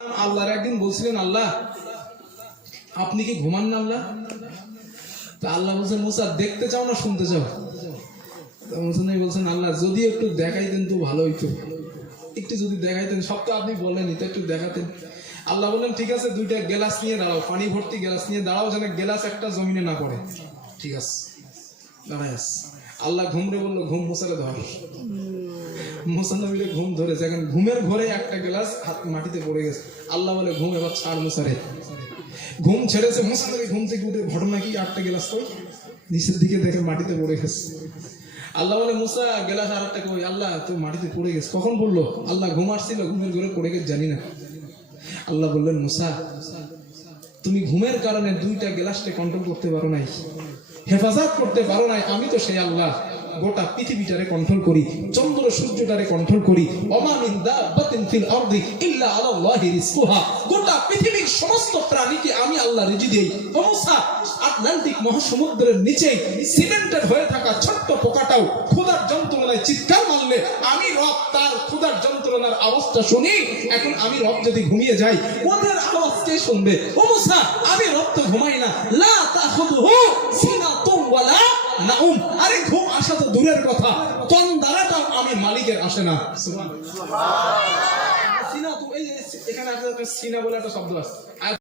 আল্লাহর একদিন বলছিলেন, আল্লাহ আপনি কি ঘুমান না? আল্লাহ তা আল্লাহ বলছেন, মুসা দেখতে চাও না শুনতে চাও? বলছেন, আল্লাহ যদি একটু দেখাইতেন তো ভালো হইতো, একটু যদি দেখাইতেন। সব তো আপনি বলেনি, তো একটু দেখাতেন। আল্লাহ বললেন, ঠিক আছে, দুইটা গ্লাস নিয়ে দাঁড়াও, পানি ভর্তি গ্লাস নিয়ে দাঁড়াও, যেন গ্লাস একটা জমিনে না পড়ে। ঠিক আছে, দাঁড়ায়। আল্লাহ ঘুমরে বললো, ঘুম মুসারে ধর। মুসা নবীরে ঘুম ধরেছে। এখন ঘুমের ঘরে একটা গ্লাস হাত মাটিতে পড়ে গেছে। আল্লাহ বলে, ঘুম এবার ছাড় মুসারে। ঘুম ছেড়েছে। মুসা নবী ঘুম থেকে উঠে, ঘটনা কি? আটটা গ্লাস কই? নিচের দিকে দেখে মাটিতে পড়ে গেছে। আল্লাহ বলে, মুসা গ্লাস আর একটা কই? আল্লাহ তো মাটিতে পড়ে গেছে। কখন বললো? আল্লাহ ঘুম আসছিল, ঘুমের ঘরে পড়ে গেছে, জানি না। আল্লাহ বললেন, মুসা তুমি ঘুমের কারণে দুইটা গ্লাসকে কন্ট্রোল করতে পারো নাই, হেফাজত করতে পারো নাই। আমি তো সেই আল্লাহ, গোটা পৃথিবীটারে কন্ট্রোল করি, চন্দ্র সূর্যটারে কন্ট্রোল করি। ওমা মিন দাব্বাতিন ফিল আরদি ইল্লা আলাল্লাহি রিজকুহা। গোটা পৃথিবীর সমস্ত প্রাণীকে আমি আল্লাহ রিজিক দেই। ও মুসা, আটলান্টিক মহাসমুদ্রের নিচে সিমেন্টেড হয়ে থাকা ছোট্ট পোকাটাও ক্ষুধার যন্ত্রণায় চিৎকার মারলে আমি রব তার ক্ষুধার যন্ত্রণার আওয়াজটা শুনি। এখন আমি রব যদি ঘুমিয়ে যাই, ওদের আওয়াজ কে শুনবে? ও মুসা, আমি রব তো ঘুমাই না। লা তাখুযুহু সিনাতুন ওয়ালা নাউম। আরে ঘুম আসা তো দূরের কথা, তন্দারাটাও আমি মালিকের আসে না। সুবহানাল্লাহ। সিনা তো এই এখানে একটা সিনা বলে একটা শব্দ আছে।